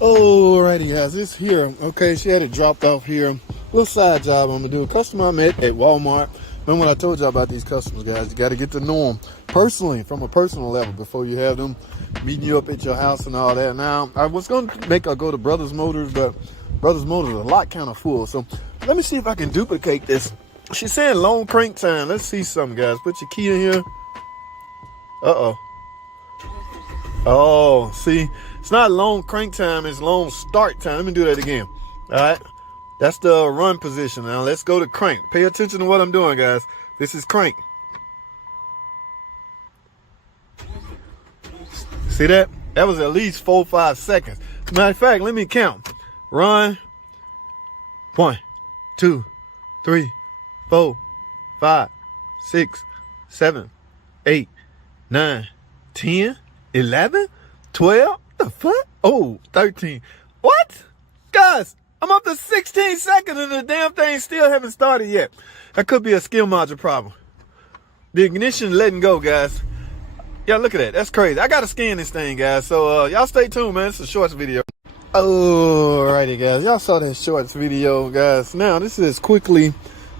Alrighty guys, it's here. Okay, she had it dropped off here. Little side job I'm gonna do. A customer I met at Walmart. Remember when I told you about these customers, guys? You got to get to know them personally, from a personal level, before you have them meeting you up at your house and all that. Now, I was gonna make her go to Brothers Motors, but Brothers Motors is a lot kind of full. So let me see if I can duplicate this. She's saying long crank time. Let's see something, guys. Put your key in here. Oh, see, it's not long crank time, it's long start time. Let me do that again. All right, that's the run position. Now let's go to crank. Pay attention to what I'm doing, guys. This is crank. See that? That was at least 4 or 5 seconds. Matter of fact, let me count. Run. 1, 2, 3, 4, 5, 6, 7, 8, 9, 10, 11, 12, the fuck? Oh, 13. What? Guys, I'm up to 16 seconds and the damn thing still haven't started yet. That could be a skill module problem. The ignition letting go, guys. Yeah, look at that. That's crazy. I gotta scan this thing, guys. So y'all stay tuned, man. It's a shorts video. Alrighty, guys. Y'all saw that shorts video, guys. Now, this is quickly,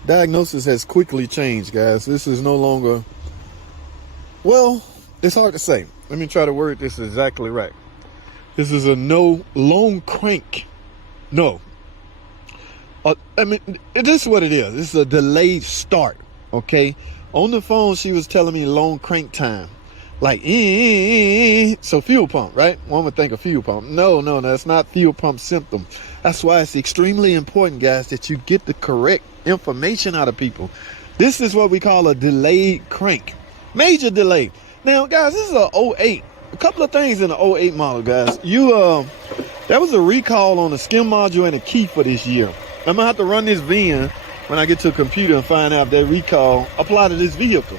diagnosis has quickly changed, guys. This is no longer, well, it's hard to say. Let me try to word this exactly right. This is a no long crank. No. I mean, this is what it is. This is a delayed start, okay? On the phone, she was telling me long crank time. Like, so fuel pump, right? One would think a fuel pump. No, that's not fuel pump symptom. That's why it's extremely important, guys, that you get the correct information out of people. This is what we call a delayed crank. Major delay. Now, guys, this is a 08. A couple of things in the 08 model, guys. There was a recall on the skim module and a key for this year. I'm gonna have to run this VIN when I get to a computer and find out if that recall apply to this vehicle.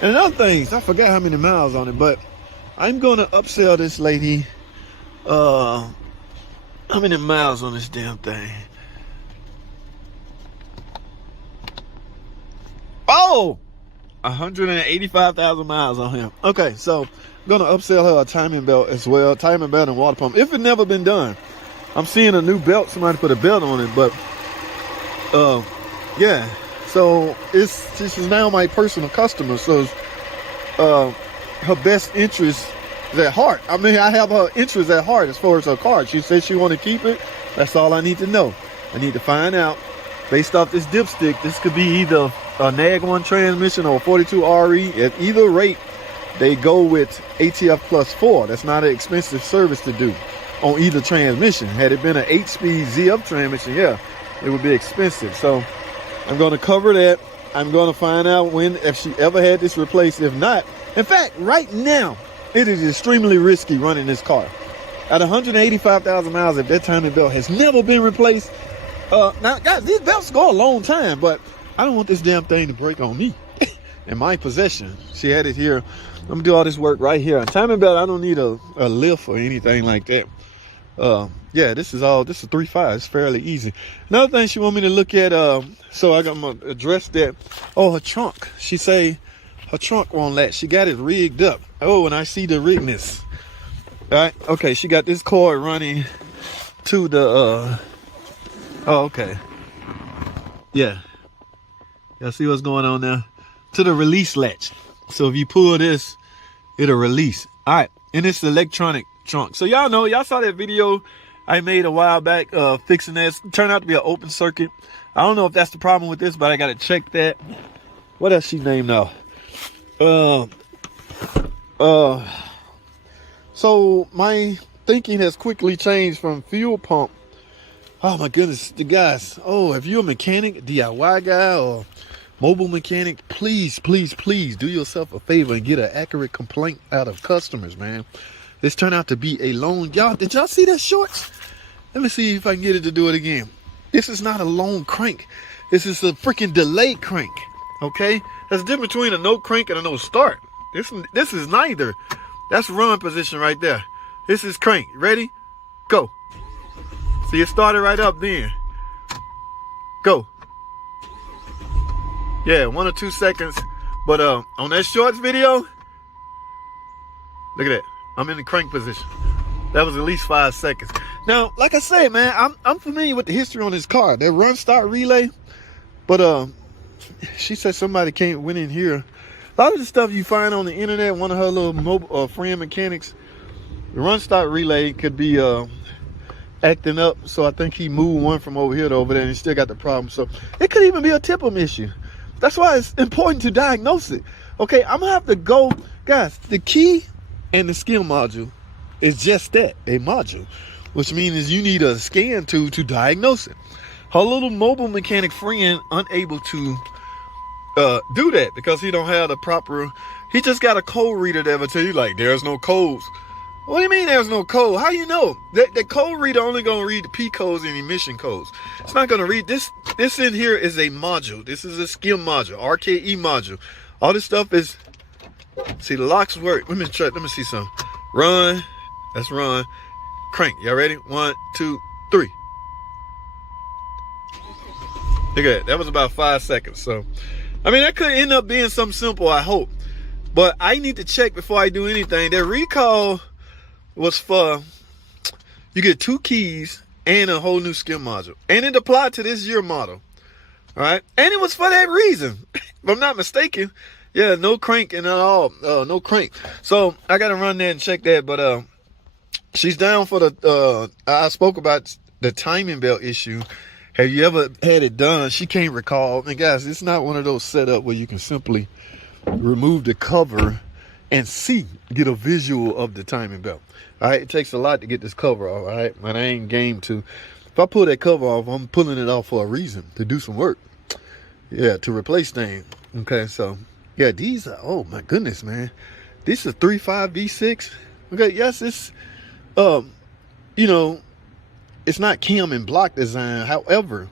And another thing, I forgot how many miles on it, but I'm gonna upsell this lady. How many miles on this damn thing? Oh! 185,000 miles on him. Okay, so I'm gonna upsell her a timing belt as well. Timing belt and water pump. If it never been done. I'm seeing a new belt. Somebody put a belt on it, but yeah. So this is now my personal customer. So her best interest is at heart. I mean, I have her interest at heart as far as her car. She said she want to keep it. That's all I need to know. I need to find out, based off this dipstick, this could be either a NAG 1 transmission or a 42 RE. At either rate, they go with ATF plus 4. That's not an expensive service to do on either transmission. Had it been an 8-speed ZF transmission, yeah, it would be expensive. So I'm going to cover that. I'm going to find out if she ever had this replaced. If not, in fact, right now, it is extremely risky running this car. At 185,000 miles, if that timing belt has never been replaced, now, guys, these belts go a long time, but I don't want this damn thing to break on me. In my possession. She had it here. I'm going to do all this work right here. Timing belt, I don't need a lift or anything like that. Yeah, this is 3.5. It's fairly easy. Another thing she want me to look at, so I'm gonna address that. Oh, her trunk. She say her trunk won't latch. She got it rigged up. Oh, and I see the rigness. All right, okay, she got this cord running to the oh, okay, yeah, y'all see what's going on now? To the release latch. So if you pull this, it'll release. All right, and it's electronic trunk. So y'all know, y'all saw that video I made a while back fixing this. It turned out to be an open circuit. I don't know if that's the problem with this, but I gotta check that. What else she named now? So my thinking has quickly changed from fuel pump. Oh my goodness, the guys. Oh, if you're a mechanic, DIY guy, or mobile mechanic, please do yourself a favor and get an accurate complaint out of customers, man. This turned out to be a long, y'all, did y'all see that shorts? Let me see if I can get it to do it again. This is not a long crank. This is a freaking delayed crank, okay? There's a difference between a no crank and a no start. This is neither. That's run position right there. This is crank. Ready? Go. So you started right up then. Go. Yeah, 1 or 2 seconds. But on that shorts video, look at that. I'm in the crank position. That was at least 5 seconds. Now, like I say, man, I'm familiar with the history on this car. That run start relay, but she said somebody went in here. A lot of the stuff you find on the internet, one of her little mobile friend mechanics, the run start relay could be acting up. So I think he moved one from over here to over there, and he still got the problem. So it could even be a TIPM issue. That's why it's important to diagnose it. Okay, I'm gonna have to go, guys. The key and the skill module is just that, a module, which means you need a scan tool to diagnose it. Her little mobile mechanic friend unable to do that because he don't have the proper, he just got a code reader that will tell you like there's no codes. What do you mean there's no code? How you know? The code reader only gonna read the P codes and emission codes. It's not gonna read this. This in here is a module. This is a skill module, RKE module. All this stuff is, see, the locks work. Let me see something. Run, let's run. Crank, y'all ready? 1, 2, 3. Look at that, that was about 5 seconds. So, I mean, that could end up being something simple, I hope. But I need to check before I do anything. That recall was for, you get 2 keys and a whole new skill module. And it applied to this year model. All right. And it was for that reason. If I'm not mistaken. Yeah, no crank and at all. No crank. So I got to run there and check that. But she's down for the, I spoke about the timing belt issue. Have you ever had it done? She can't recall. And guys, it's not one of those setup where you can simply remove the cover and get a visual of the timing belt. All right, it takes a lot to get this cover off. All right, man, I ain't game to. If I pull that cover off, I'm pulling it off for a reason, to do some work. Yeah, to replace things. Okay, so yeah, these are, oh my goodness, man, this is 3.5 V6. Okay, yes, it's you know, it's not cam and block design. However,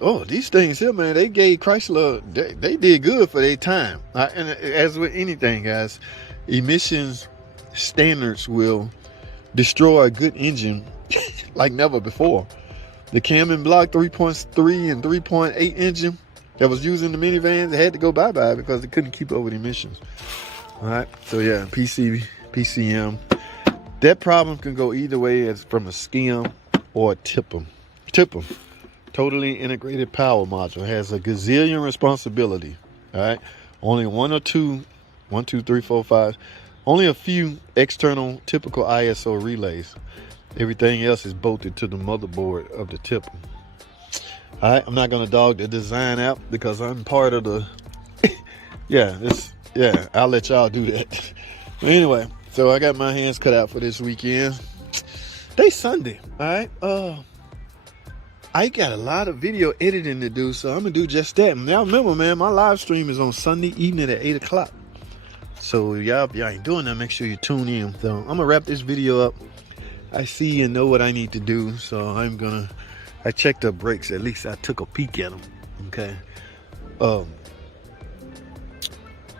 oh, these things here, man, they gave Chrysler, they did good for their time. And as with anything, guys, emissions standards will destroy a good engine like never before. The cam and block 3.3 and 3.8 engine that was used in the minivans, they had to go bye-bye because they couldn't keep up with emissions. All right, so yeah, PCM. That problem can go either way, as from a skim or a TIPM. Totally integrated power module, has a gazillion responsibility. All right, only 1 2, 3, 4, 5. Only a few external typical ISO relays. Everything else is bolted to the motherboard of the TIPM. All right, I'm not gonna dog the design out because I'm part of the. yeah, I'll let y'all do that. But anyway, so I got my hands cut out for this weekend. Today's Sunday. All right. I got a lot of video editing to do, so I'm gonna do just that. Now remember, man, my live stream is on Sunday evening at 8 o'clock. So y'all, if y'all ain't doing that, make sure you tune in. So I'm gonna wrap this video up. I see and know what I need to do, so I checked the brakes. At least I took a peek at them. Okay.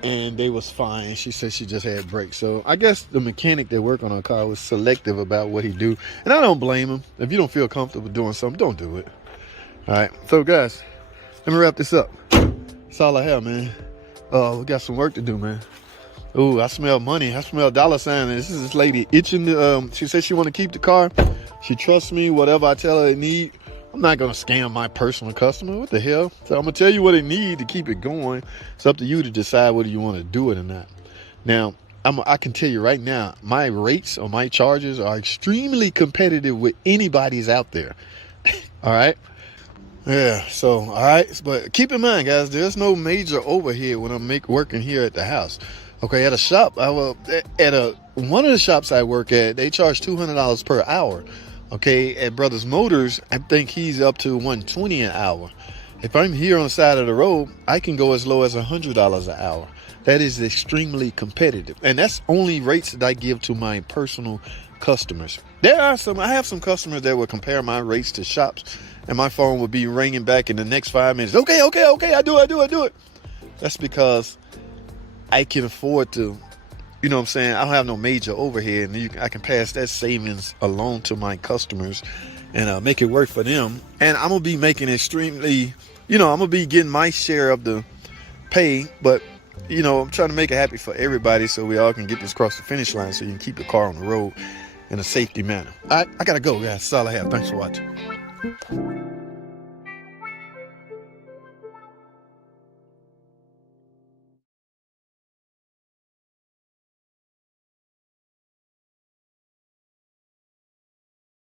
And they was fine. She said she just had brakes. So I guess the mechanic that worked on her car was selective about what he do. And I don't blame him. If you don't feel comfortable doing something, don't do it. All right. So guys, let me wrap this up. That's all I have, man. We got some work to do, man. Ooh, I smell money. I smell dollar sign. And this is this lady itching. She said she want to keep the car. She trusts me. Whatever I tell her it need. I'm not going to scam my personal customer. What the hell? So I'm going to tell you what it need to keep it going. It's up to you to decide whether you want to do it or not. Now, I can tell you right now, my rates or my charges are extremely competitive with anybody's out there. All right. Yeah. So, all right. But keep in mind, guys, there's no major overhead when I'm working here at the house. Okay. At a shop, one of the shops I work at, they charge $200 per hour. Okay, at Brothers Motors, I think he's up to $120 an hour. If I'm here on the side of the road, I can go as low as $100 an hour. That is extremely competitive. And that's only rates that I give to my personal customers. I have some customers that will compare my rates to shops, and my phone will be ringing back in the next 5 minutes. Okay, I do it. That's because I can afford to. You know what I'm saying? I don't have no major overhead, and I can pass that savings along to my customers and make it work for them. And I'm going to be making extremely, I'm going to be getting my share of the pay, but, I'm trying to make it happy for everybody so we all can get this across the finish line so you can keep your car on the road in a safety manner. All right, I gotta go, guys. That's all I have. Thanks for watching.